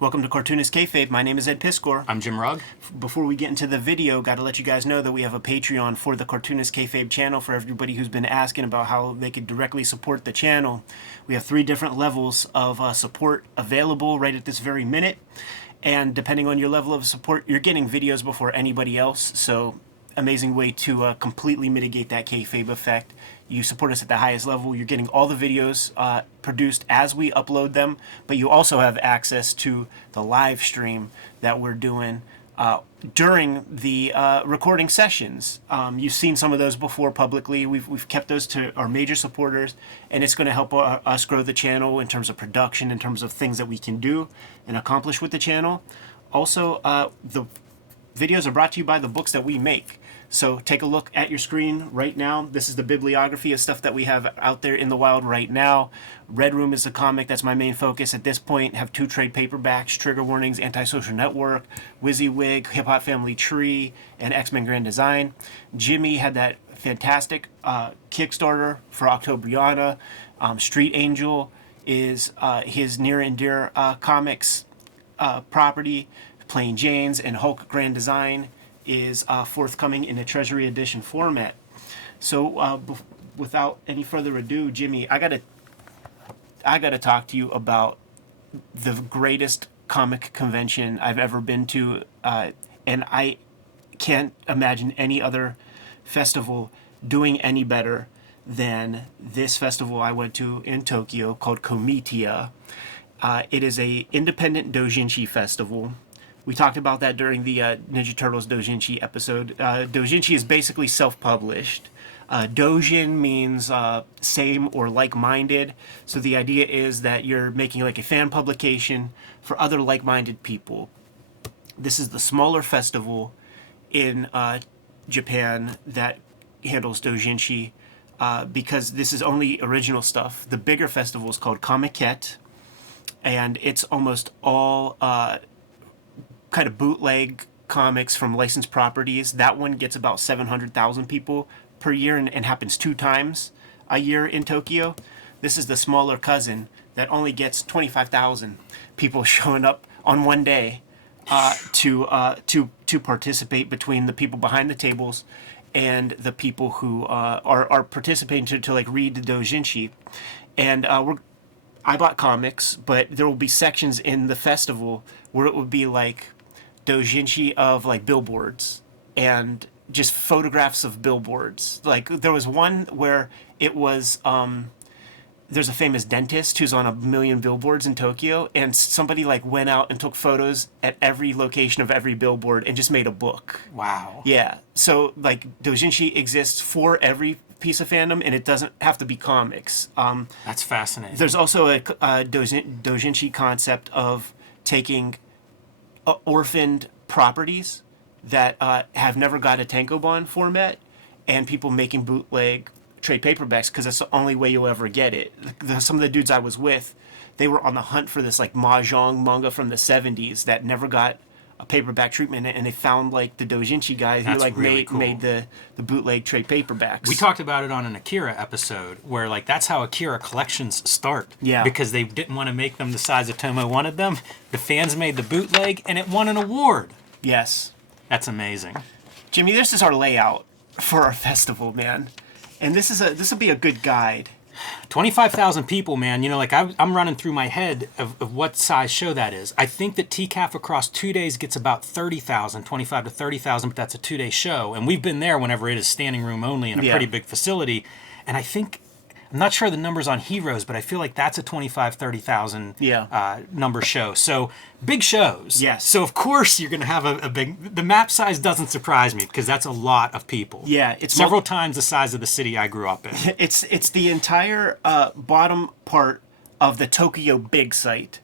Welcome to Cartoonist Kayfabe. My name is Ed Piskor. I'm Jim Rugg. Before we get into the video, got to let you guys know that we have a Patreon for the Cartoonist Kayfabe channel for everybody who's been asking about how they could directly support the channel. We have 3 different levels of support available right at this very minute. And depending on your level of support, you're getting videos before anybody else. So, amazing way to completely mitigate that kayfabe effect. You support us at the highest level, you're getting all the videos produced as we upload them, but you also have access to the live stream that we're doing during the recording sessions. You've seen some of those before publicly. We've kept those to our major supporters, and it's going to help us grow the channel in terms of production, in terms of things that we can do and accomplish with the channel. Also, the videos are brought to you by the books that we make. So take a look at your screen right now. This is the bibliography of stuff that we have out there in the wild right now. Red Room is a comic. That's my main focus at this point. Have 2 trade paperbacks, Trigger Warnings, Antisocial Network, WYSIWYG, Hip Hop Family Tree, and X-Men Grand Design. Jimmy had that fantastic Kickstarter for Octobriana. Street Angel is his near and dear comics property. Plain Jane's and Hulk Grand Design is forthcoming in a Treasury Edition format. So without any further ado, Jimmy, I gotta talk to you about the greatest comic convention I've ever been to, and I can't imagine any other festival doing any better than this festival I went to in Tokyo called Comitia. It is a independent doujinshi festival. We talked about that during the Ninja Turtles doujinshi episode. Doujinshi is basically self-published. Doujin means same or like-minded. So the idea is that you're making like a fan publication for other like-minded people. This is the smaller festival in Japan that handles doujinshi because this is only original stuff. The bigger festival is called Comiket, and it's almost all kind of bootleg comics from licensed properties. That one gets about 700,000 people per year and happens 2 times a year in Tokyo. This is the smaller cousin that only gets 25,000 people showing up on one day to participate, between the people behind the tables and the people who are participating to like read the doujinshi. And I bought comics, but there will be sections in the festival where it would be like doujinshi of like billboards and just photographs of billboards. Like there was one where it was there's a famous dentist who's on 1 million billboards in Tokyo, and somebody like went out and took photos at every location of every billboard and just made a book. Wow. Yeah. So like doujinshi exists for every piece of fandom, and it doesn't have to be comics. That's fascinating. There's also a doujinshi concept of taking orphaned properties that have never got a tankobon format, and people making bootleg trade paperbacks because that's the only way you'll ever get it. Some of the dudes I was with, they were on the hunt for this like mahjong manga from the 70s that never got a paperback treatment, and they found like the doujinshi guy who like really made the bootleg trade paperbacks. We talked about it on an Akira episode where like that's how Akira collections start. Yeah. Because they didn't want to make them the size that Tomo wanted them. The fans made the bootleg and it won an award. Yes. That's amazing. Jimmy, this is our layout for our festival, man. And this will be a good guide. 25,000 people, man. You know, like I'm running through my head of what size show that is. I think that TCAF across 2 days gets about 30,000, 25 to 30,000, but that's a 2-day show. And we've been there whenever it is standing room only in a pretty big facility. And I think, I'm not sure the numbers on Heroes, but I feel like that's a 25, 30,000 number show. So big shows. Yes. So of course you're going to have a big, the map size doesn't surprise me because that's a lot of people. Yeah. It's several times the size of the city I grew up in. It's the entire bottom part of the Tokyo Big Site.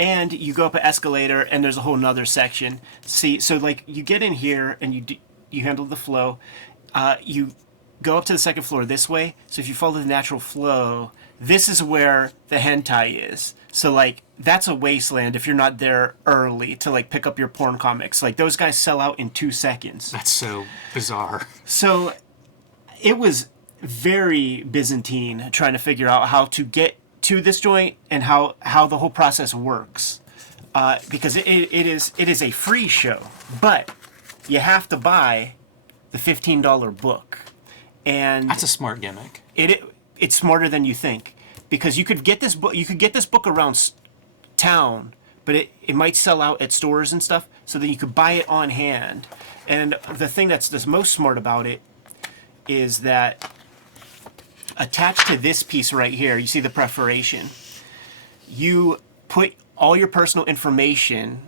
And you go up an escalator and there's a whole nother section. See, so like you get in here and you handle the flow. You go up to the 2nd floor this way. So if you follow the natural flow, this is where the hentai is. So like that's a wasteland if you're not there early to like pick up your porn comics. Like those guys sell out in 2 seconds. That's so bizarre. So it was very Byzantine trying to figure out how to get to this joint and how the whole process works. because it is a free show, but you have to buy the $15 book, and That's a smart gimmick. it's smarter than you think, because you could get this book around town, but it might sell out at stores and stuff, so that you could buy it on hand. And the thing that's most smart about it is that attached to this piece right here, you see the perforation. You put all your personal information,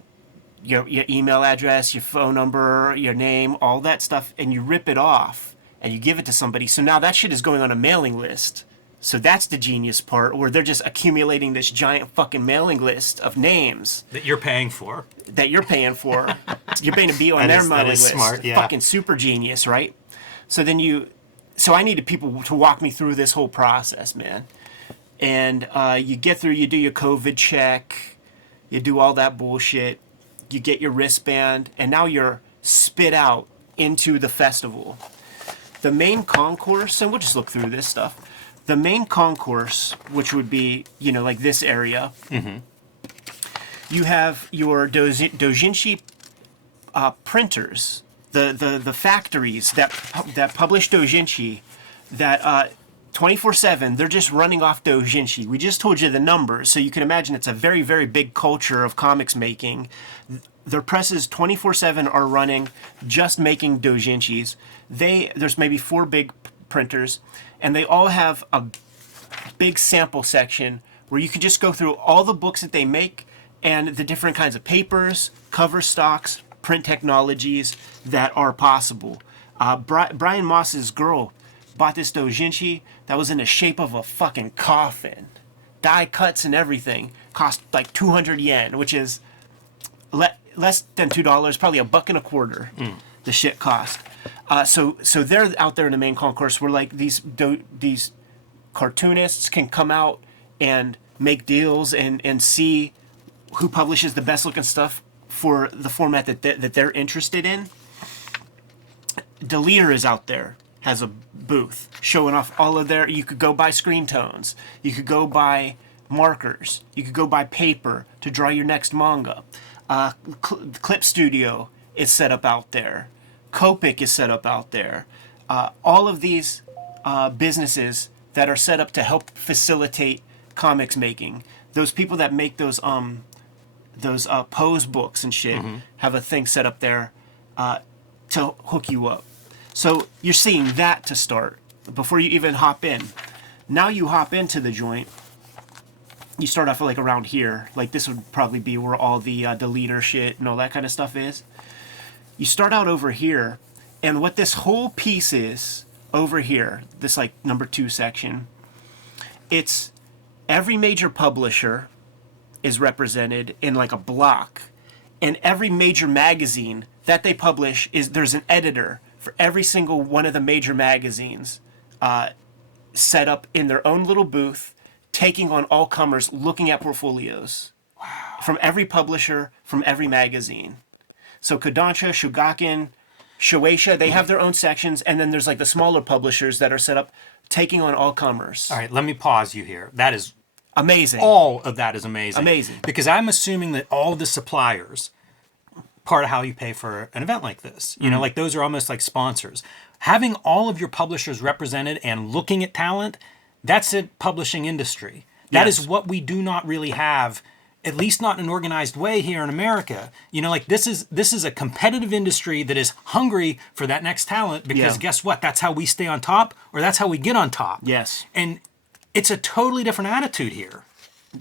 your email address, your phone number, your name, all that stuff, and you rip it off and you give it to somebody. So now that shit is going on a mailing list. So that's the genius part, where they're just accumulating this giant fucking mailing list of names That you're paying for. You're paying to be on their mailing list. Smart, yeah. Fucking super genius, right? So I needed people to walk me through this whole process, man. And you get through, you do your COVID check, you do all that bullshit, you get your wristband, and now you're spit out into the festival. The main concourse, and we'll just look through this stuff. The main concourse, which would be, like this area, you have your doujinshi printers, the factories that publish doujinshi, that 24/7, they're just running off doujinshi. We just told you the numbers, so you can imagine it's a very, very big culture of comics making. Their presses 24/7 are running, just making doujinshis. There's maybe 4 big printers, and they all have a big sample section where you can just go through all the books that they make and the different kinds of papers, cover stocks, print technologies that are possible. Brian Moss's girl bought this doujinshi that was in the shape of a fucking coffin. Die cuts and everything. Cost like 200 yen, which is less than $2, probably $1.25. The shit cost. So they're out there in the main concourse where like these cartoonists can come out and make deals and see who publishes the best looking stuff for the format that they're interested in. Deleter is out there, has a booth showing off all of their. You could go buy screen tones. You could go buy markers. You could go buy paper to draw your next manga. Clip Studio is set up out there. Copic is set up out there. All of these businesses that are set up to help facilitate comics making. Those people that make those pose books and shit have a thing set up there to hook you up. So you're seeing that to start before you even hop in. Now you hop into the joint. You start off like around here. Like this would probably be where all the deleter shit and all that kind of stuff is. You start out over here, and what this whole piece is over here, this like number 2 section, it's every major publisher is represented in like a block, and every major magazine that they publish there's an editor for every single one of the major magazines set up in their own little booth, taking on all comers, looking at portfolios. Wow. From every publisher, from every magazine. So Kodansha, Shogakukan, Shueisha, they have their own sections, and then there's like the smaller publishers that are set up taking on all comers. All right, let me pause you here. That is amazing. All of that is amazing. Amazing. Because I'm assuming that all the suppliers, part of how you pay for an event like this, like those are almost like sponsors. Having all of your publishers represented and looking at talent, that's a publishing industry. That is what we do not really have, at least not in an organized way here in America. Like this is a competitive industry that is hungry for that next talent, because guess what? That's how we stay on top, or that's how we get on top. Yes. And it's a totally different attitude here.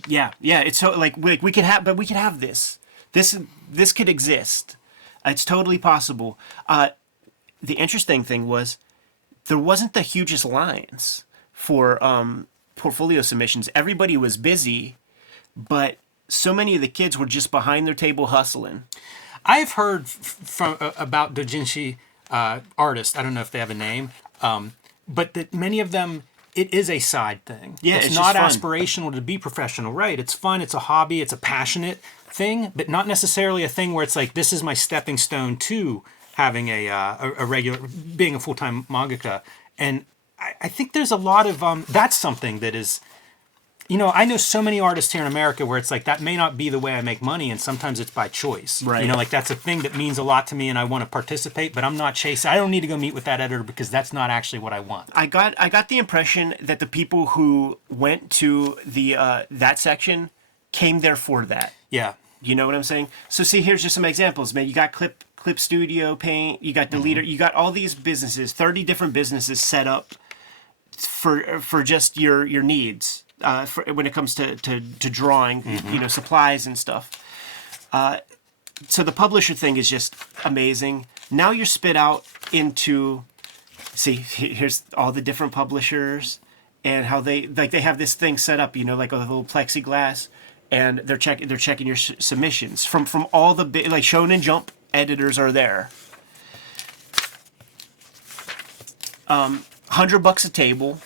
Yeah. It's so like we could have this. This could exist. It's totally possible. The interesting thing was there wasn't the hugest lines for portfolio submissions. Everybody was busy, but so many of the kids were just behind their table hustling. I've heard about doujinshi artists. I don't know if they have a name, but that many of them, it is a side thing. Yeah, it's not aspirational to be professional, right? It's fun. It's a hobby. It's a passionate thing, but not necessarily a thing where it's like, this is my stepping stone to having a regular, being a full-time mangaka. And I think there's a lot of that's something that is, you know, I know so many artists here in America where it's like that may not be the way I make money, and sometimes it's by choice. Right. You know, like that's a thing that means a lot to me, and I want to participate, but I'm not chasing. I don't need to go meet with that editor because that's not actually what I want. I got the impression that the people who went to the that section came there for that. Yeah. You know what I'm saying? So see, here's just some examples, man. You got Clip Studio, Paint. You got Deleter. You got all these businesses, 30 different businesses set up for just your needs. For when it comes to drawing, you know, supplies and stuff. So the publisher thing is just amazing. Now you're spit out into, see, here's all the different publishers and how they have this thing set up, you know, like a little plexiglass, and they're checking your submissions from all the like Shonen Jump editors are there. $100 a table.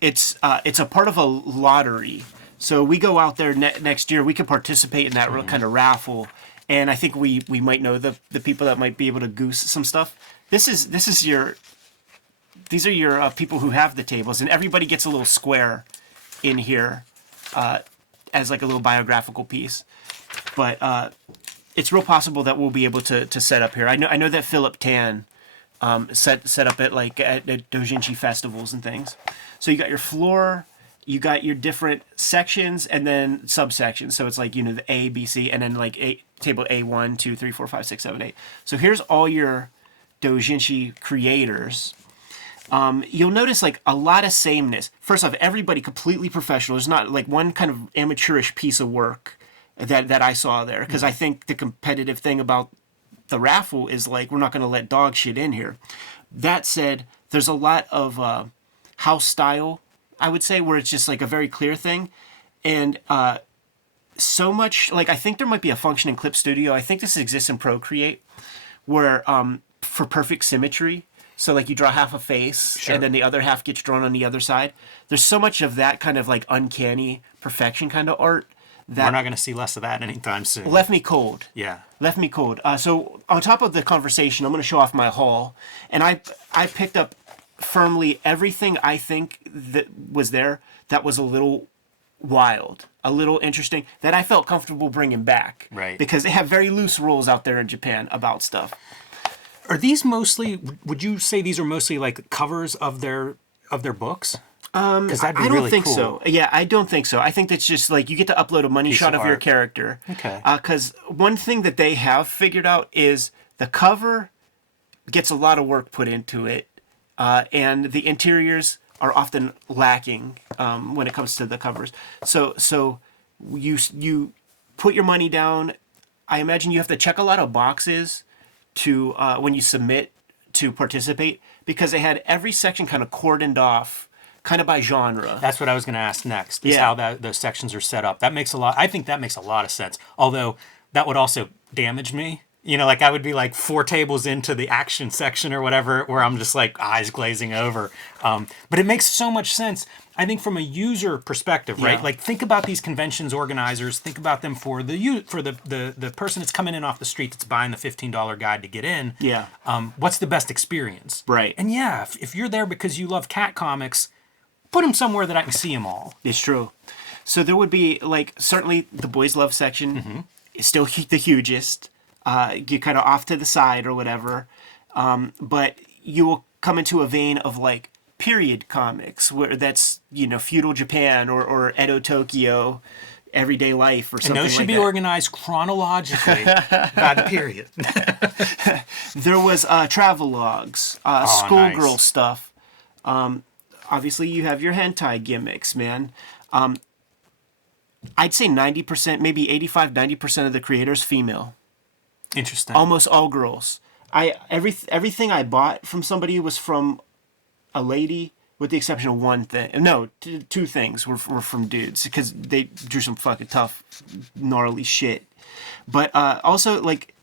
It's a part of a lottery. So we go out there next year. We could participate in that kind of raffle, and I think we might know the people that might be able to goose some stuff. These are your people who have the tables, and everybody gets a little square in here as like a little biographical piece. But it's real possible that we'll be able to set up here. I know that Philip Tan set up at doujinshi festivals and things. So you got your floor, you got your different sections, and then subsections. So it's like, you know, the A, B, C, and then like table A1, 2, 3, 4, 5, 6, 7, 8. So here's all your doujinshi creators. You'll notice like a lot of sameness. First off, everybody completely professional. There's not like one kind of amateurish piece of work that I saw there, because I think the competitive thing about the raffle is like, we're not going to let dog shit in here. That said, there's a lot of house style, I would say, where it's just like a very clear thing. And so much, like, I think there might be a function in Clip Studio. I think this exists in Procreate, where for perfect symmetry. So like you draw half a face, sure, and then the other half gets drawn on the other side. There's so much of that kind of like uncanny perfection kind of art that we're not going to see less of that anytime soon. Left me cold. Yeah. Left me cold. So on top of the conversation, I'm going to show off my haul. And I picked up firmly everything I think that was there that was a little wild, a little interesting, that I felt comfortable bringing back. Right. Because they have very loose rules out there in Japan about stuff. Are these mostly, would you say these are mostly like covers of their books? Because that'd be I don't really think cool. so. Yeah, I don't think so. I think that's just like you get to upload a money Piece shot of of your art. character. Okay. Because one thing that they have figured out is the cover gets a lot of work put into it, and the interiors are often lacking when it comes to the covers. So you put your money down. I imagine you have to check a lot of boxes to when you submit to participate, because they had every section kind of cordoned off, kind of by genre. That's what I was going to ask next, is how those sections are set up. I think that makes a lot of sense. Although that would also damage me. You know, like I would be like 4 tables into the action section or whatever, where I'm just like eyes glazing over. But it makes so much sense, I think, from a user perspective, right? Yeah. Like think about these conventions organizers. Think about them for the person that's coming in off the street that's buying the $15 guide to get in. Yeah. What's the best experience? Right. And yeah, if you're there because you love cat comics, put them somewhere that I can see them all. It's true. So there would be, like, certainly the boys love section is still the hugest. You're kind of off to the side or whatever. But you will come into a vein of, like, period comics, where that's, you know, feudal Japan or Edo Tokyo, everyday life or something like that. And those should be organized chronologically by the period. There was travel logs, schoolgirl nice stuff. Obviously, you have your hentai gimmicks, man. I'd say 90%, maybe 85-90% of the creators female. Interesting. Almost all girls. Everything I bought from somebody was from a lady, with the exception of one thing. No, 2 things were from dudes, because they drew some fucking tough, gnarly shit. But also, like,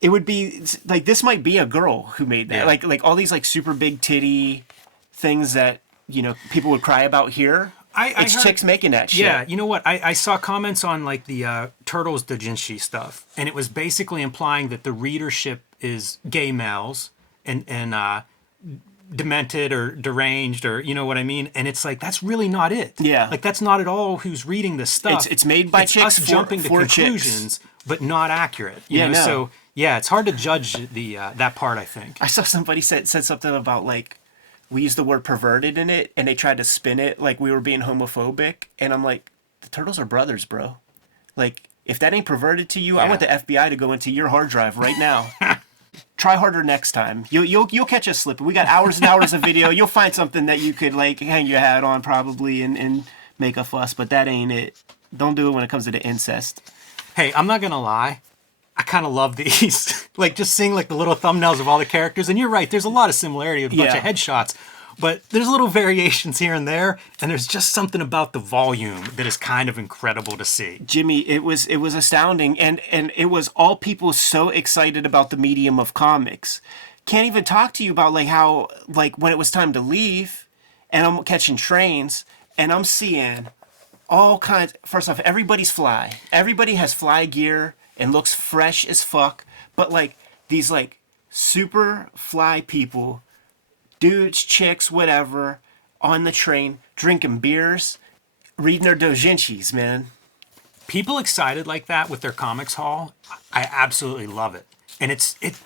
it would be like, this might be a girl who made that. Yeah. Like all these like super big titty things that, you know, people would cry about here. It's heard, chicks making that shit. Yeah, you know what? I saw comments on like the Turtles doujinshi stuff, and it was basically implying that the readership is gay males, and demented or deranged, or you know what I mean. And it's like that's really not it. Yeah. Like that's not at all who's reading this stuff. It's made by it's chicks us jumping to for conclusions, chicks. but not accurate. You Yeah, know? no. So yeah, it's hard to judge the that part, I think. I saw somebody said something about like we used the word perverted in it, and they tried to spin it like we were being homophobic, and I'm like, the turtles are brothers, bro. Like, if that ain't perverted to you, I want the FBI to go into your hard drive right now. Try harder next time. You'll catch us slipping. We got hours and hours of video. You'll find something that you could like hang your hat on probably and make a fuss, but that ain't it. Don't do it when it comes to the incest. Hey, I'm not gonna lie. I kind of love these. Like just seeing like the little thumbnails of all the characters. And you're right, there's a lot of similarity with a bunch of headshots. But there's little variations here and there, and there's just something about the volume that is kind of incredible to see. Jimmy, it was astounding, and it was all people so excited about the medium of comics. Can't even talk to you about like how like when it was time to leave, and I'm catching trains, and I'm seeing all kinds. First off, everybody's fly. Everybody has fly gear and looks fresh as fuck. But like these like super fly people, dudes, chicks, whatever, on the train, drinking beers, reading their doujinshis, man. People excited like that with their comics haul, I absolutely love it. And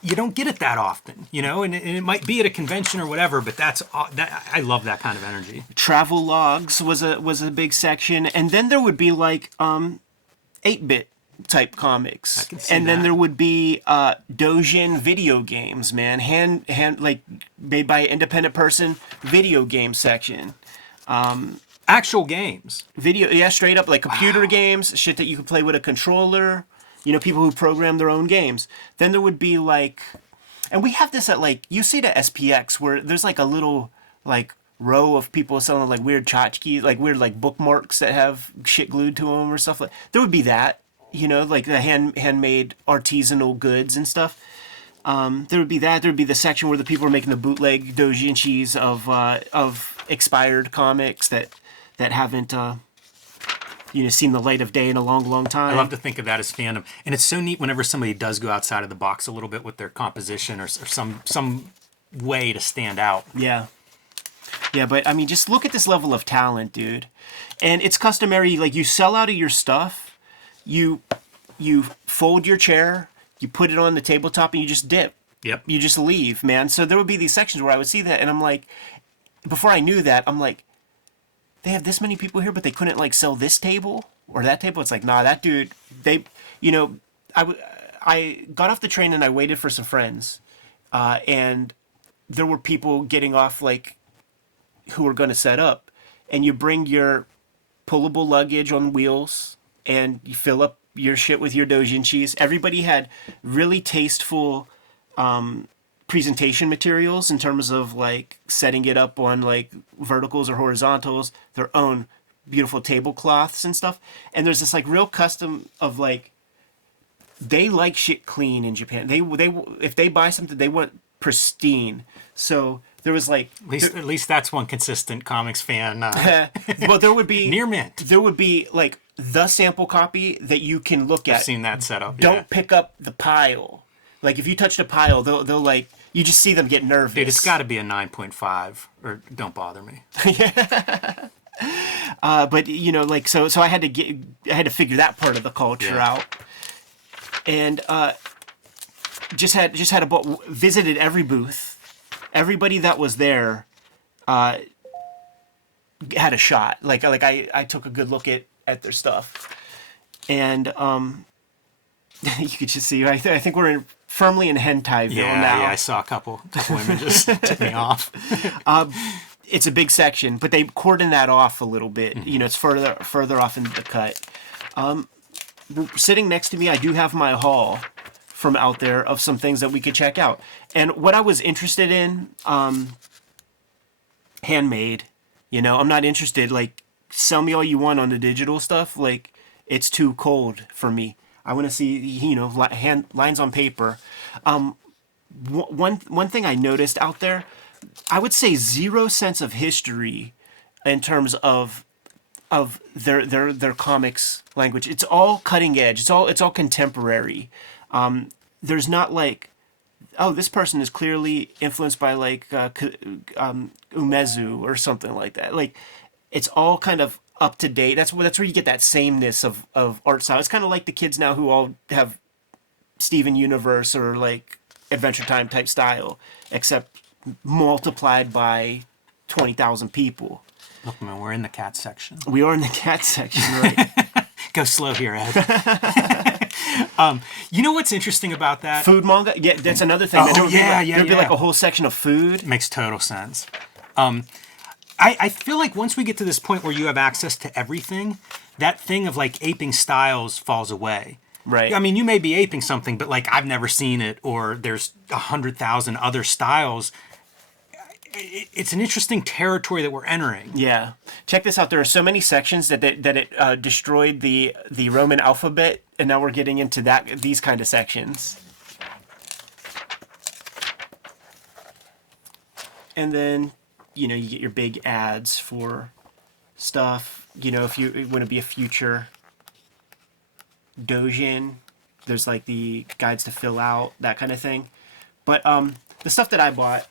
you don't get it that often, you know, and it might be at a convention or whatever, but I love that kind of energy. Travel logs was a big section, and then there would be like 8-bit type comics, I can see and then that. there would be doujin video games, man, hand like made by an independent person video game section. Actual games. Video, yeah, straight up like computer games, shit that you could play with a controller. You know, people who program their own games. Then there would be like, and we have this at like, you see the SPX where there's like a little like row of people selling like weird tchotchkes, like weird like bookmarks that have shit glued to them or stuff like. There would be that, you know, like the handmade artisanal goods and stuff. There would be that. There would be the section where the people are making the bootleg doujinshis of expired comics that haven't seen the light of day in a long, long time. I love to think of that as fandom, and it's so neat whenever somebody does go outside of the box a little bit with their composition or some way to stand out. Yeah, but I mean, just look at this level of talent, dude. And it's customary, like you sell out of your stuff, you fold your chair, you put it on the tabletop, and you just dip. Yep. You just leave, man. So there would be these sections where I would see that, and I'm like, before I knew that, I'm like, they have this many people here, but they couldn't like sell this table or that table. It's like, nah, that dude, I got off the train and I waited for some friends, and there were people getting off like who were going to set up, and you bring your pullable luggage on wheels and you fill up your shit with your doujinshis. Everybody had really tasteful presentation materials in terms of like setting it up on like verticals or horizontals, their own beautiful tablecloths and stuff. And there's this like real custom of like, they like shit clean in Japan. They if they buy something, they want pristine. So there was like At least that's one consistent comics fan. well, there would be near mint. There would be like the sample copy that you can look at. I've seen that setup. Don't pick up the pile. Like if you touch the pile, they'll like, you just see them get nervous. Dude, it's got to be a 9.5 or don't bother me. But you know, like so I had to figure that part of the culture out, and visited every booth. Everybody that was there had a shot. Like I took a good look at their stuff, and you could just see. I think we're firmly in Hentaiville now. Yeah, I saw a couple images took me off. It's a big section, but they cordon that off a little bit. Mm-hmm. You know, it's further off into the cut. Sitting next to me, I do have my haul from out there of some things that we could check out. And what I was interested in, handmade. You know, I'm not interested, like, sell me all you want on the digital stuff. Like, it's too cold for me. I want to see, you know, lines on paper. One thing I noticed out there, I would say zero sense of history in terms of their comics language. It's all cutting edge. It's all contemporary. There's not like oh, this person is clearly influenced by like Umezu or something like that. Like, it's all kind of up to date. That's where you get that sameness of art style. It's kind of like the kids now who all have Steven Universe or like Adventure Time type style, except multiplied by 20,000 people. Look, man, we're in the cat section. We are in the cat section, right? Go slow here, Ed. You know what's interesting about that? Food manga? Yeah, that's another thing. Oh, yeah. There'd be like a whole section of food. Makes total sense. I feel like once we get to this point where you have access to everything, that thing of like aping styles falls away. Right. I mean, you may be aping something, but like I've never seen it, or there's 100,000 other styles. It's an interesting territory that we're entering. Yeah. Check this out. There are so many sections that it destroyed the Roman alphabet, and now we're getting into these kind of sections. And then, you know, you get your big ads for stuff. You know, if you want to be a future doujin, there's like the guides to fill out, that kind of thing. But the stuff that I bought,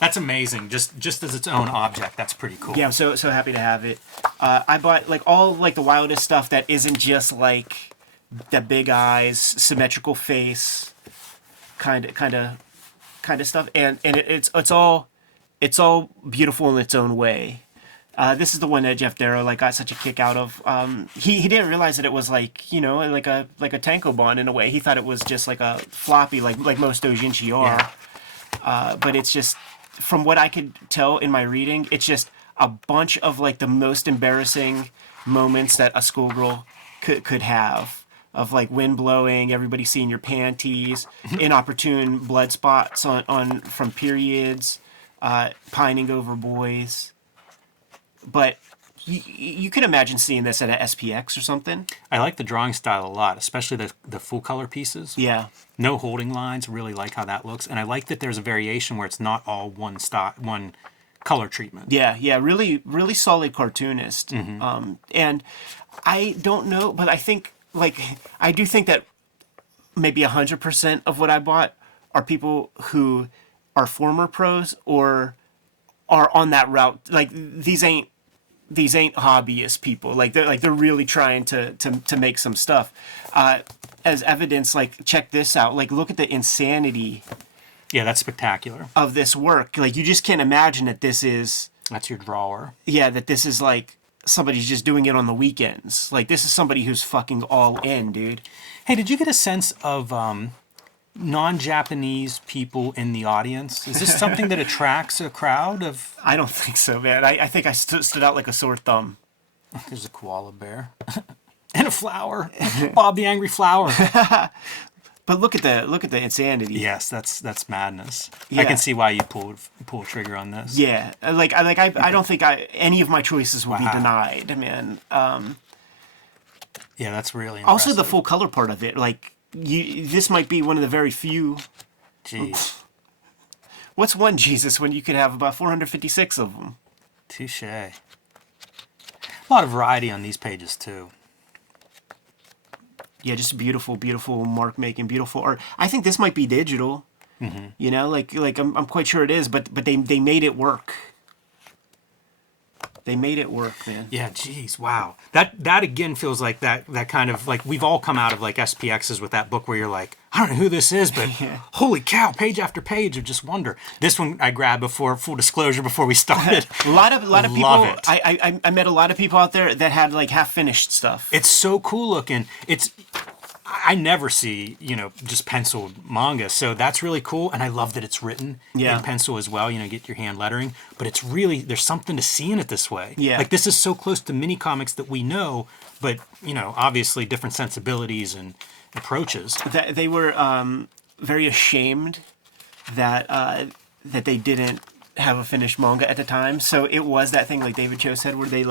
that's amazing. Just as its own object, that's pretty cool. yeah, I'm so happy to have it. I bought like all like the wildest stuff that isn't just like the big eyes, symmetrical face, kind of stuff, and it's all beautiful in its own way. This is the one that Jeff Darrow like got such a kick out of. He didn't realize that it was like, you know, like a tankobon in a way. He thought it was just like a floppy, like most doujinshi are. Yeah. But it's just, from what I could tell in my reading, it's just a bunch of like the most embarrassing moments that a schoolgirl could have, of like wind blowing, everybody seeing your panties, inopportune blood spots on from periods, pining over boys. But you can imagine seeing this at a SPX or something. I like the drawing style a lot, especially the full color pieces. Yeah. No holding lines. Really like how that looks, and I like that there's a variation where it's not all one color treatment. Yeah. Really, really solid cartoonist. Mm-hmm. And I don't know, but I think I do think that maybe 100% of what I bought are people who are former pros or are on that route. Like these ain't hobbyist people. Like they're really trying to make some stuff. As evidence, like check this out. Like look at the insanity. Yeah, that's spectacular. Of this work. Like you just can't imagine that this is. That's your drawer. Yeah, that this is like somebody's just doing it on the weekends. Like this is somebody who's fucking all in, dude. Hey, did you get a sense of non-Japanese people in the audience? Is this something that attracts a crowd of... I don't think so, man. I think I stood out like a sore thumb. There's a koala bear. And a flower. Bob the Angry Flower. But look at the insanity. Yes, that's madness. Yeah. I can see why you pull a trigger on this. Yeah. I don't think any of my choices will be denied, man. Yeah, that's really impressive. Also the full color part of it, like this might be one of the very few. Jeez. What's one Jesus when you could have about 456 of them? Touche. A lot of variety on these pages too. Yeah, just beautiful mark making, beautiful art. I think this might be digital. Mm-hmm. You know, like I'm quite sure it is, but they made it work. They made it work, man. Yeah, geez, wow. That again feels like that kind of, like, we've all come out of like SPXs with that book where you're like, I don't know who this is, but holy cow, page after page of just wonder. This one I grabbed before, full disclosure, before we started. a lot of people. Love it. I met a lot of people out there that had like half finished stuff. It's so cool looking. I never see, just penciled manga, so that's really cool, and I love that it's written in pencil as well, get your hand lettering, but it's really, there's something to see in it this way. Yeah. Like, this is so close to mini comics that we know, but, obviously different sensibilities and approaches. They were very ashamed that they didn't have a finished manga at the time, so it was that thing like David Cho said where they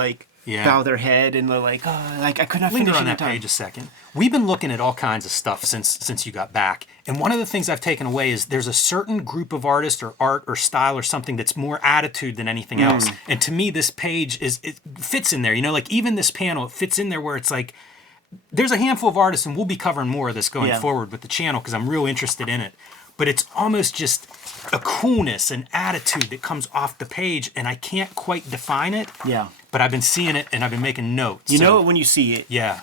bow their head and they're like, oh, like I could not finish on it that time. Page a second. We've been looking at all kinds of stuff since you got back, and one of the things I've taken away is there's a certain group of artists or art or style or something that's more attitude than anything else. And to me, this page it fits in there. Like even this panel, it fits in there where it's like there's a handful of artists, and we'll be covering more of this going forward with the channel because I'm real interested in it. but it's almost just a coolness and attitude that comes off the page, and I can't quite define it. Yeah. But I've been seeing it, and I've been making notes. You know it when you see it. Yeah.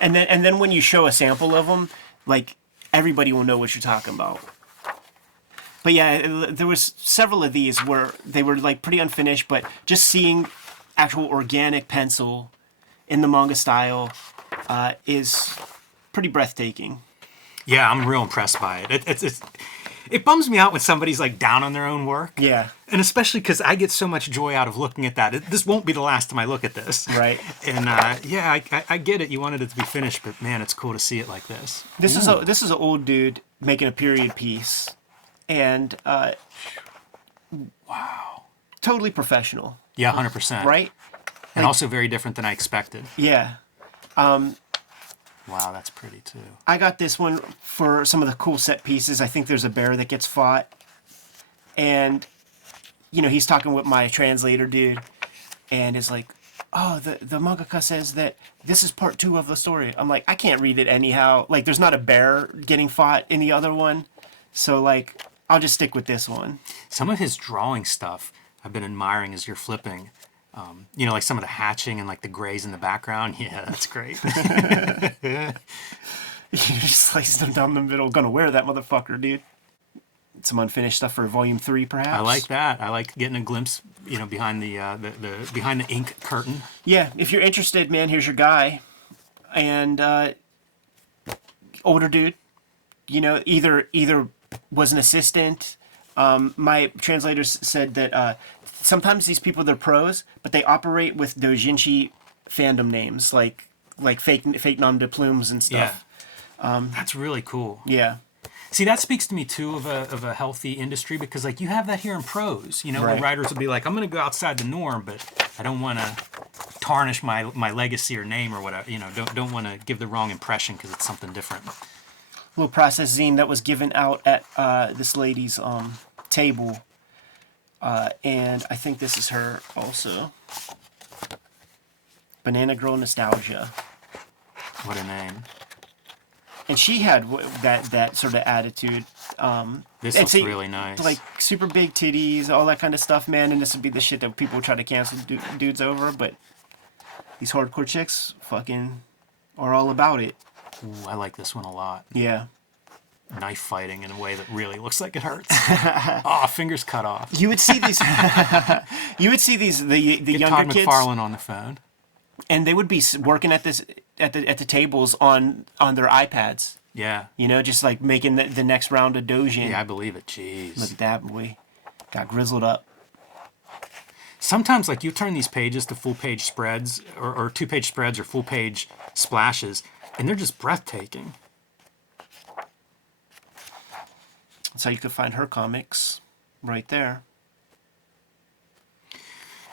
And then when you show a sample of them, like, everybody will know what you're talking about. But yeah, there was several of these where they were like pretty unfinished, but just seeing actual organic pencil in the manga style is pretty breathtaking. Yeah, I'm real impressed by it. It bums me out when somebody's like down on their own work. Yeah. And especially because I get so much joy out of looking at that. This won't be the last time I look at this. Right. And yeah, I get it. You wanted it to be finished, but man, it's cool to see it like this. This is an old dude making a period piece, and wow, totally professional. Yeah, 100%. Right. And Like, also very different than I expected. Yeah. Wow, that's pretty too. I got this one for some of the cool set pieces. I think there's a bear that gets fought. And, you know, he's talking with my translator dude. And is like, oh, the mangaka says that this is part 2 of the story. I'm like, I can't read it anyhow. Like, there's not a bear getting fought in the other one. So, like, I'll just stick with this one. Some of his drawing stuff I've been admiring as you're flipping. You know, like some of the hatching and like the grays in the background. Yeah, that's great. You just sliced them down the middle. Gonna wear that motherfucker, dude. Some unfinished stuff for volume 3, perhaps. I like that. I like getting a glimpse, you know, behind the behind the ink curtain. Yeah, if you're interested, man, here's your guy. And older dude. You know, either was an assistant. My translators said that sometimes these people, they're pros, but they operate with doujinshi fandom names, like fake nom de plumes and stuff. Yeah. That's really cool. Yeah. See, that speaks to me too of a healthy industry, because like you have that here in prose, you know, Right. where writers will be like, I'm going to go outside the norm, but I don't want to tarnish my legacy or name or whatever. You know, don't want to give the wrong impression because it's something different. Little process zine that was given out at this lady's table. And I think this is her also. Banana Girl Nostalgia. What a name. And she had that sort of attitude. This looks really nice. Like super big titties, all that kind of stuff, man. And this would be the shit that people try to cancel dudes over. But these hardcore chicks fucking are all about it. Ooh, I like this one a lot. Yeah. Knife fighting in a way that really looks like it hurts. Oh, fingers cut off. You would see these. You would see these the Get younger Todd kids, McFarlane on the phone. and they would be working at the tables on their iPads. Yeah. You know, just like making the next round of doujin. Yeah, I believe it. Jeez. Look at that boy, got grizzled up. Sometimes, like, you turn these pages to full-page spreads or two-page spreads or full-page splashes, and they're just breathtaking. That's how you could find her comics, right there.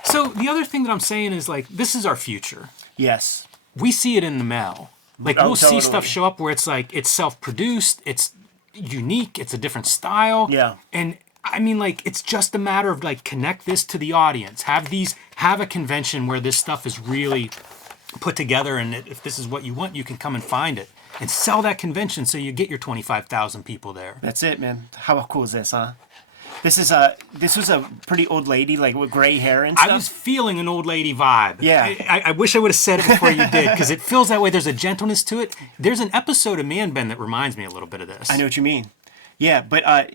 So the other thing that I'm saying is, like, this is our future. Yes. We see it in the mail. Like, Oh, we'll see totally. stuff show up where it's like, it's self-produced, it's unique, it's a different style. Yeah. And I mean, like, it's just a matter of, like, connect this to the audience. Have a convention where this stuff is really put together, and if this is what you want, you can come and find it. And sell that convention so you get your 25,000 people there. That's it, man. How cool is this, huh? This was a pretty old lady, like with gray hair and stuff. I was feeling an old lady vibe. Yeah. I wish I would have said it before you did, because it feels that way. There's a gentleness to it. There's an episode of Man Ben that reminds me a little bit of this. I know what you mean. Yeah, but I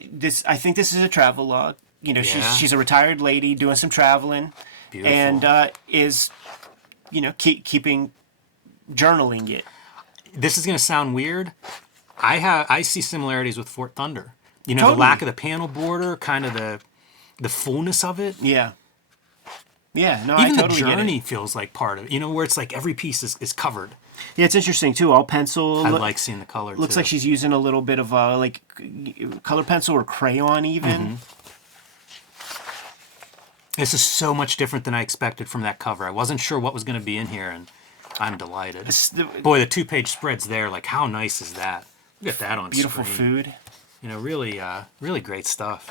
think this is a travel log. You know, Yeah. she's a retired lady doing some traveling, Beautiful. and is, you know, keeping journaling it. This is going to sound weird. I see similarities with Fort Thunder. You know, Totally. the lack of the panel border, kind of the fullness of it. Yeah. Yeah, no, Even I totally the get journey it. feels like part of it. You know, where it's like every piece is covered. Yeah, it's interesting too. All pencil. I like seeing the color. Looks too. like she's using a little bit of like color pencil or crayon even. This is so much different than I expected from that cover. I wasn't sure what was going to be in here, and I'm delighted. Boy, the two-page spreads there, like, how nice is that? Look at that on Beautiful screen. food. You know, really, really great stuff.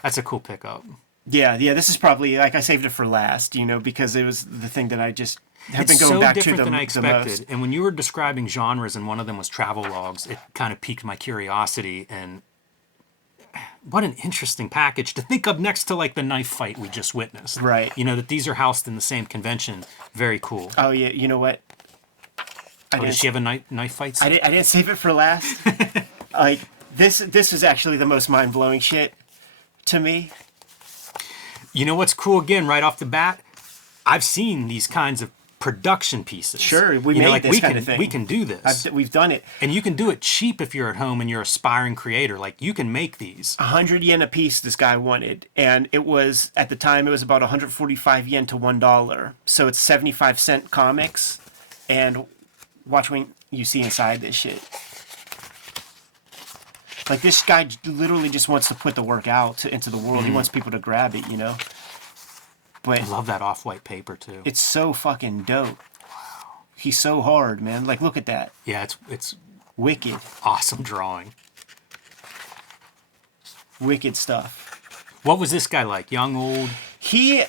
That's a cool pickup. Yeah, this is probably like I saved it for last, because it was the thing that I just have been It's going so back to different than I the expected. most. And when you were describing genres and one of them was travel logs, it kind of piqued my curiosity. And what an interesting package to think of next to like the knife fight we just witnessed. Right. That these are housed in the same convention. Very cool. Oh yeah, you know what? Does she have a knife fight scene? I didn't save it for last. Like this was actually the most mind blowing shit to me. You know what's cool? Again, right off the bat, I've seen these kinds of production pieces. Sure, we made this kind of thing. We can do this. We've done it. And you can do it cheap if you're at home and you're an aspiring creator. Like, you can make these. 100 yen a piece this guy wanted. And it was, at the time, it was about 145 yen to $1. So it's 75-cent comics. And watch when you see inside this shit. Like, this guy literally just wants to put the work out into the world. He wants people to grab it, But I love that off-white paper, too. it's so fucking dope. Wow. He's so hard, man. Like, look at that. Yeah, it's Wicked. awesome drawing. Wicked stuff. What was this guy like? Young, old? He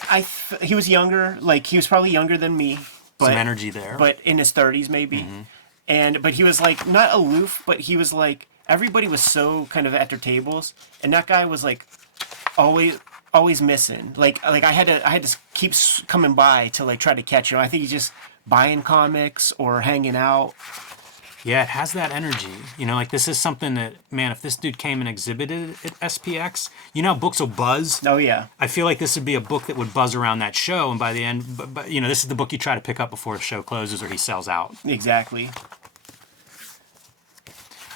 was younger. Like, he was probably younger than me. But, Some energy there. But in his 30s, maybe. But he was, like, not aloof, but he was, like, everybody was so kind of at their tables. And that guy was, like, always missing. Like I had to keep coming by to, like, try to catch him. I think he's just buying comics or hanging out. Yeah, it has that energy. Like, this is something that, man, if this dude came and exhibited at SPX, how books will buzz? Oh, yeah. I feel like this would be a book that would buzz around that show, and by the end, but this is the book you try to pick up before the show closes or he sells out. Exactly.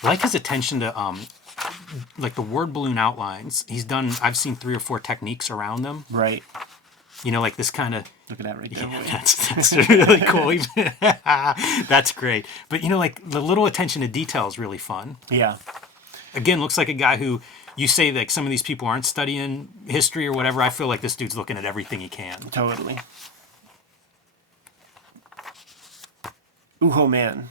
I like his attention to, like, the word balloon outlines. I've seen 3 or 4 techniques around them. Right. Like this kind of... Look at that right there. Yeah, that's really cool. That's great. But, like, the little attention to detail is really fun. Yeah. Again, looks like a guy who, you say, like, some of these people aren't studying history or whatever. I feel like this dude's looking at everything he can. Totally. Uho man.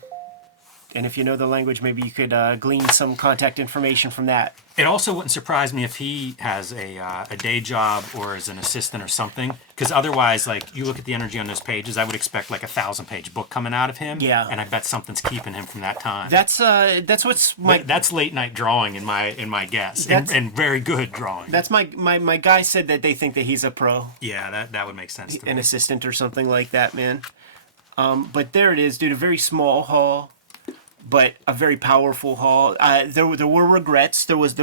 And if you know the language, maybe you could glean some contact information from that. It also wouldn't surprise me if he has a day job or is an assistant or something. Because otherwise, like, you look at the energy on those pages, I would expect like a 1,000-page book coming out of him. Yeah. And I bet something's keeping him from that time. That's what's my... That's late night drawing in my guess, and very good drawing. That's my guy said that they think that he's a pro. Yeah, that would make sense to me. An assistant or something like that, man. But there it is, dude. A very small haul, but a very powerful haul. There were regrets. There was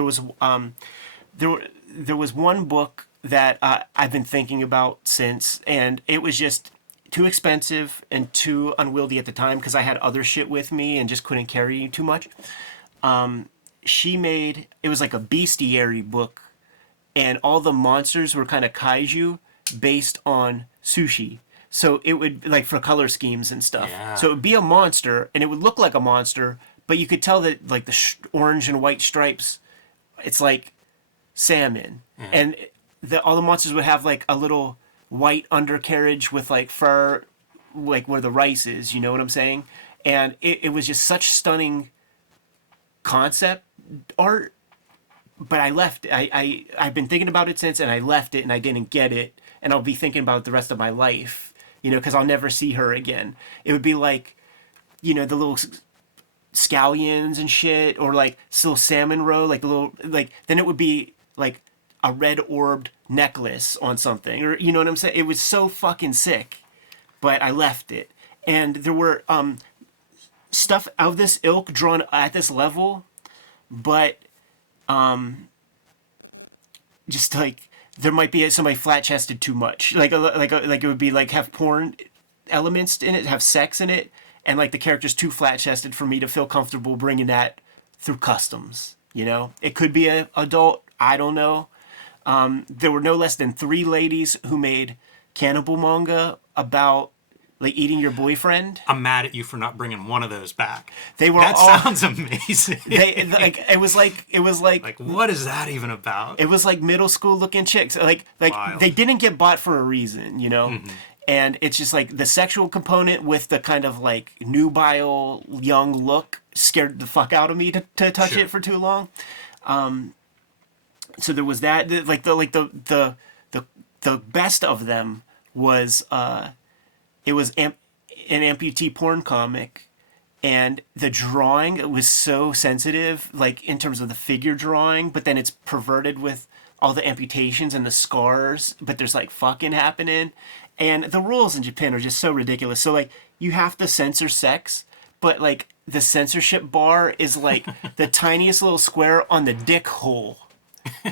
one book that I've been thinking about since, and it was just too expensive and too unwieldy at the time because I had other shit with me and just couldn't carry too much. It was like a bestiary book, and all the monsters were kind of kaiju based on sushi. So it would, like, for color schemes and stuff. Yeah. So it would be a monster, and it would look like a monster, but you could tell that, like, the orange and white stripes, it's like salmon. Yeah. And all the monsters would have, like, a little white undercarriage with, like, fur, like, where the rice is, you know what I'm saying? And it was just such stunning concept art, but I left it. I've been thinking about it since, and I left it, and I didn't get it, and I'll be thinking about it the rest of my life. Because I'll never see her again. It would be like, the little scallions and shit, or like still salmon roe, like the little, like, then it would be like a red orbed necklace on something, or you know what I'm saying? It was so fucking sick, but I left it. And there were stuff of this ilk drawn at this level, but just like, there might be somebody flat-chested too much, like it would be like have porn elements in it, have sex in it, and like the character's too flat-chested for me to feel comfortable bringing that through customs. It could be an adult. I don't know. There were no less than 3 ladies who made cannibal manga about like eating your boyfriend. I'm mad at you for not bringing one of those back. That sounds amazing. It was like what is that even about? It was like middle school looking chicks. Like Wild. They didn't get bought for a reason, Mm-hmm. And it's just like the sexual component with the kind of like nubile young look scared the fuck out of me to touch it for too long. So there was that, like the the best of them was it was an amputee porn comic, and the drawing was so sensitive, like in terms of the figure drawing, but then it's perverted with all the amputations and the scars, but there's like fucking happening. And the rules in Japan are just so ridiculous. So like you have to censor sex, but like the censorship bar is like the tiniest little square on the dick hole.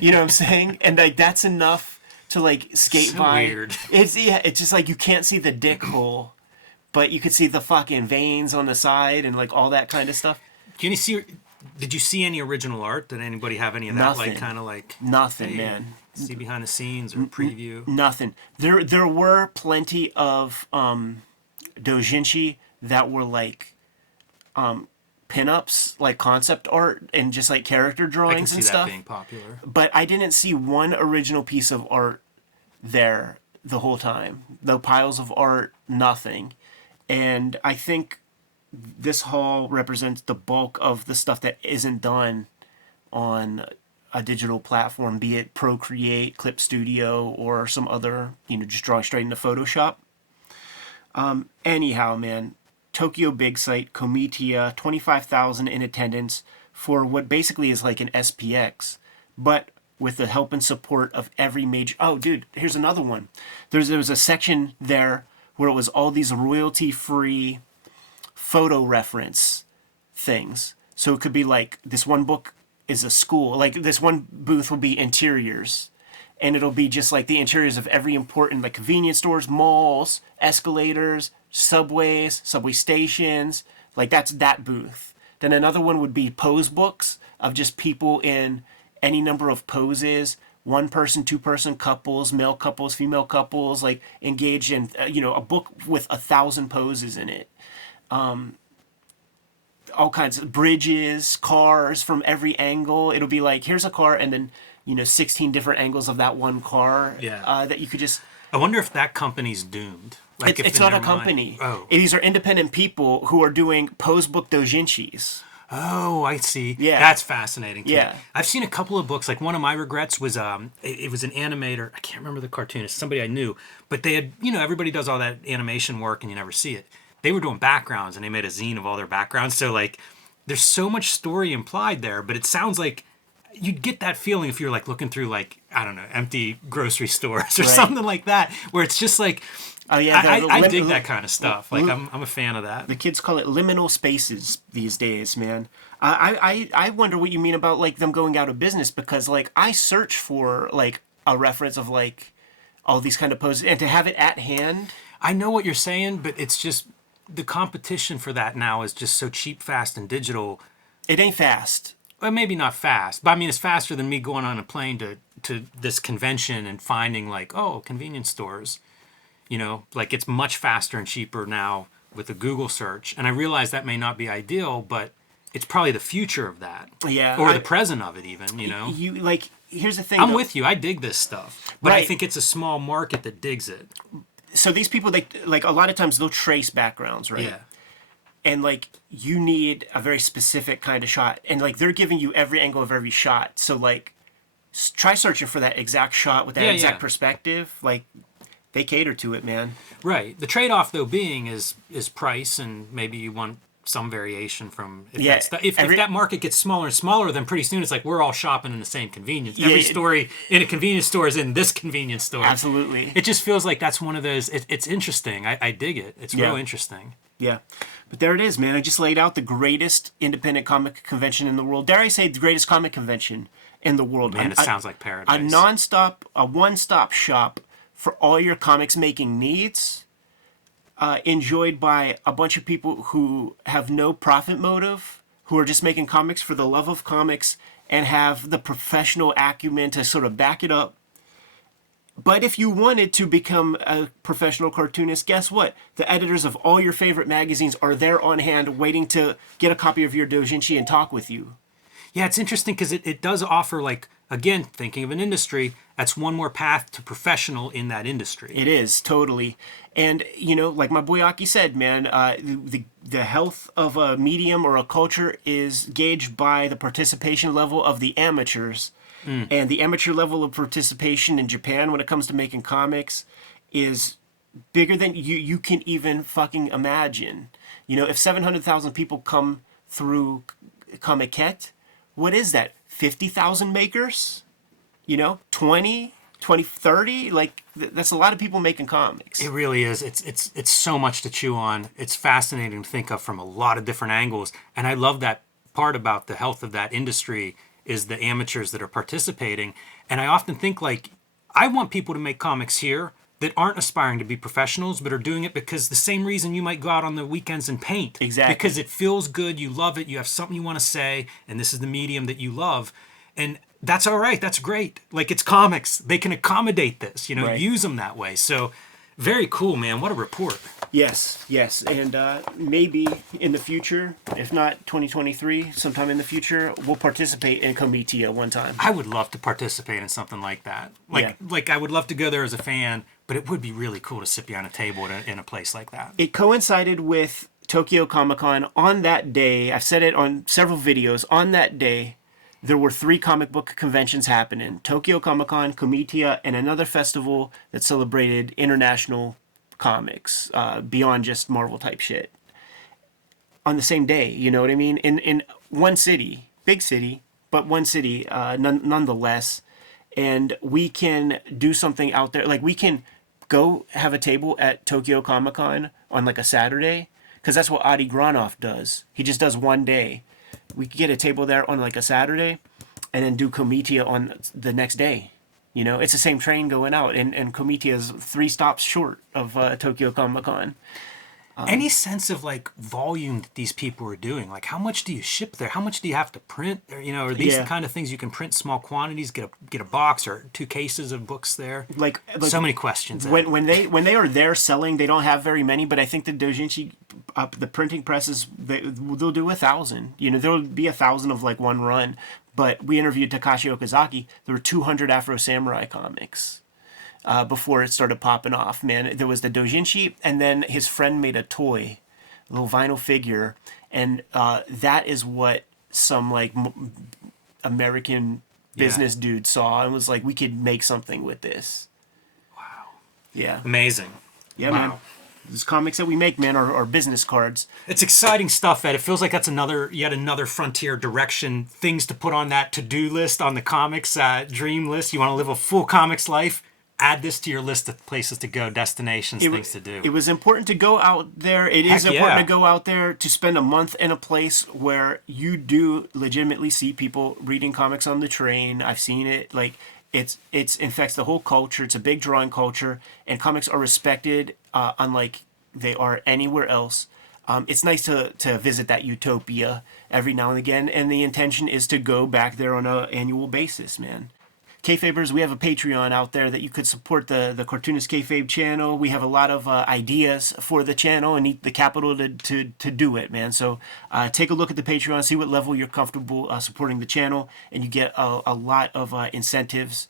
You know what I'm saying? And like that's enough to like skate So by. weird. It's just like you can't see the dick hole, but you could see the fucking veins on the side and like all that kind of stuff. Can you see? Did you see any original art? Did anybody have any of that? Nothing. Like kind of like Nothing, hey, man. see behind the scenes or preview? Nothing. There were plenty of doujinshi that were like pinups, like concept art and just like character I can drawings see and that stuff. being popular. But I didn't see one original piece of art there the whole time. No piles of art, nothing. And I think this haul represents the bulk of the stuff that isn't done on a digital platform, be it Procreate, Clip Studio, or some other, just drawing straight into Photoshop. Anyhow, man, Tokyo Big Sight, Comitia, 25,000 in attendance for what basically is like an SPX, but with the help and support of every major... Oh, dude, here's another one. There was a section there where it was all these royalty-free photo reference things. So it could be like this one book is a school. Like this one booth will be interiors. And it'll be just like the interiors of every important like convenience stores, malls, escalators, subways, subway stations. Like that's that booth. Then another one would be pose books of just people in any number of poses. One person, two person couples, male couples, female couples, like engaged in, a book with 1,000 poses in it. All kinds of bridges, cars from every angle. It'll be like, here's a car, and then 16 different angles of that one car. Yeah. That you could just... I wonder if that company's doomed. Like It's if not in a their company. Mind, oh. These are independent people who are doing pose book doujinshis. Oh, I see. Yeah. That's fascinating too. Yeah. I've seen a couple of books. Like one of my regrets was it was an animator. I can't remember the cartoonist, somebody I knew, but they had, everybody does all that animation work and you never see it. They were doing backgrounds and they made a zine of all their backgrounds. So like there's so much story implied there, but it sounds like you'd get that feeling if you're like looking through like, I don't know, empty grocery stores or something like that, where it's just like, Oh yeah, I dig that kind of stuff. Like I'm a fan of that. The kids call it liminal spaces these days, man. I wonder what you mean about like them going out of business, because like I search for like a reference of like all these kind of poses and to have it at hand. I know what you're saying, but it's just the competition for that now is just so cheap, fast, and digital. It ain't fast. Well, maybe not fast, but I mean it's faster than me going on a plane to this convention and finding like, oh, convenience stores. Like it's much faster and cheaper now with a Google search. And I realize that may not be ideal, but it's probably the future of that. Yeah. Or the present of it even, You like, here's the thing. I'm with you. I dig this stuff. But I Right. think it's a small market that digs it. So these people, they like a lot of times they'll trace backgrounds, right? Yeah. And like you need a very specific kind of shot, and like they're giving you every angle of every shot. So like try searching for that exact shot with that exact perspective. Like they cater to it, man. Right. The trade-off though being is price, and maybe you want some variation from if that market gets smaller and smaller, then pretty soon it's like we're all shopping in the same convenience. Every story in a convenience store is in this convenience store. Absolutely. It just feels like that's one of those. It's interesting. I dig it. It's real interesting. Yeah. But there it is, man. I just laid out the greatest independent comic convention in the world. Dare I say the greatest comic convention in the world. Man, it sounds like paradise. A one-stop shop for all your comics making needs, enjoyed by a bunch of people who have no profit motive, who are just making comics for the love of comics and have the professional acumen to sort of back it up. But if you wanted to become a professional cartoonist, guess what? The editors of all your favorite magazines are there on hand waiting to get a copy of your doujinshi and talk with you. Yeah, it's interesting because it does offer, like, again, thinking of an industry, that's one more path to professional in that industry. It is, totally. And, like my boy Aki said, man, the health of a medium or a culture is gauged by the participation level of the amateurs. And the amateur level of participation in Japan when it comes to making comics is bigger than you can even fucking imagine. You know, if 700,000 people come through Comiket, what is that? 50,000 makers? You know, 20, 30? Like, that's a lot of people making comics. It really is. It's so much to chew on. It's fascinating to think of from a lot of different angles. And I love that part about the health of that industry is the amateurs that are participating. And I often think, like, I want people to make comics here that aren't aspiring to be professionals, but are doing it because the same reason you might go out on the weekends and paint. Exactly. Because it feels good, you love it, you have something you want to say, and this is the medium that you love. And that's all right, that's great. Like, it's comics. They can accommodate this, you know, Right. use them that way. So, very cool, man. What a report. Yes. And maybe in the future, if not 2023, sometime in the future, we'll participate in Comitia one time. I would love to participate in something like that. Like I would love to go there as a fan, but it would be really cool to sit behind a table in a place like that. It coincided with Tokyo Comic Con on that day. I've said it on several videos. On that day, there were 3 comic book conventions happening: Tokyo Comic Con, Comitia, and another festival that celebrated international comics beyond just Marvel type shit. On the same day, you know what I mean? In one city, big city, but one city nonetheless. And we can do something out there. Like, we can go have a table at Tokyo Comic Con on like a Saturday, because that's what Adi Granoff does. He just does one day. We could get a table there on like a Saturday and then do Comitia on the next day. You know, it's the same train going out, and Comitia is 3 stops short of Tokyo Comic Con. Any sense of like volume that these people are doing? Like, how much do you ship there? How much do you have to print? Or, you know, are these the kind of things you can print small quantities, get a box or 2 cases of books there? Like So many questions. When they are there selling, they don't have very many, but I think the doujinshi, the printing presses, they'll do 1,000. You know, there'll be 1,000 of like one run. But we interviewed Takashi Okazaki. There were 200 Afro Samurai comics before it started popping off. Man, there was the doujinshi, and then his friend made a toy, a little vinyl figure, and that is what some like American business dude saw and was like, we could make something with this. Wow. Yeah. Amazing. Yeah, Wow. man. These comics that we make, man, are business cards. It's exciting stuff, Ed. It feels like that's yet another frontier direction, things to put on that to-do list, on the comics dream list. You want to live a full comics life? Add this to your list of places to go, destinations, things to do. It was important to go out there. It is important to go out there to spend a month in a place where you do legitimately see people reading comics on the train. I've seen it. Like, it's infects the whole culture. It's a big drawing culture, and comics are respected unlike they are anywhere else. It's nice to visit that utopia every now and again, and the intention is to go back there on an annual basis, man. Kayfabers, we have a Patreon out there that you could support the Cartoonist Kayfabe channel. We have a lot of ideas for the channel and need the capital to do it, man. So take a look at the Patreon, see what level you're comfortable supporting the channel, and you get a lot of incentives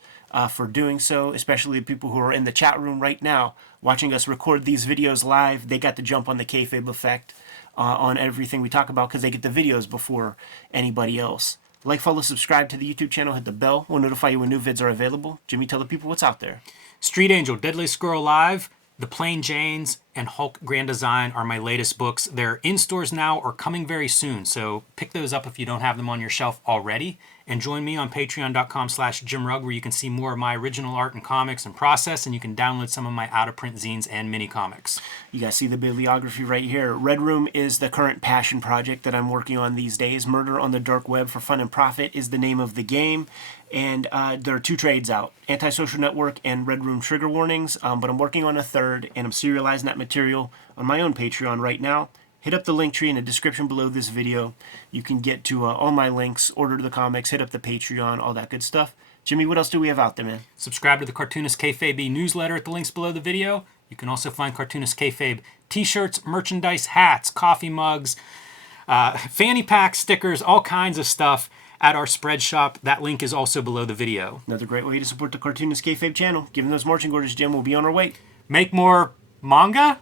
for doing so, especially the people who are in the chat room right now watching us record these videos live. They got to jump on the Kayfabe effect on everything we talk about because they get the videos before anybody else. Like, follow, subscribe to the YouTube channel, hit the bell. We'll notify you when new vids are available. Jimmy, tell the people what's out there. Street Angel, Deadly Squirrel Live, The Plain Janes, and Hulk Grand Design are my latest books. They're in stores now or coming very soon, so pick those up if you don't have them on your shelf already. And join me on patreon.com/JimRugg, where you can see more of my original art and comics and process, and you can download some of my out-of-print zines and mini comics. You guys see the bibliography right here. Red Room is the current passion project that I'm working on these days. Murder on the Dark Web for Fun and Profit is the name of the game. And there are 2 trades out, Antisocial Network and Red Room Trigger Warnings. But I'm working on a third, and I'm serializing that material on my own Patreon right now. Hit up the link tree in the description below this video. You can get to all my links, order the comics, hit up the Patreon, all that good stuff. Jimmy, what else do we have out there, man? Subscribe to the Cartoonist Kayfabe newsletter at the links below the video. You can also find Cartoonist Kayfabe t-shirts, merchandise, hats, coffee mugs, fanny packs, stickers, all kinds of stuff at our spread shop. That link is also below the video. Another great way to support the Cartoonist Kayfabe channel. Given those marching orders, Jim, we'll be on our way. Make more manga?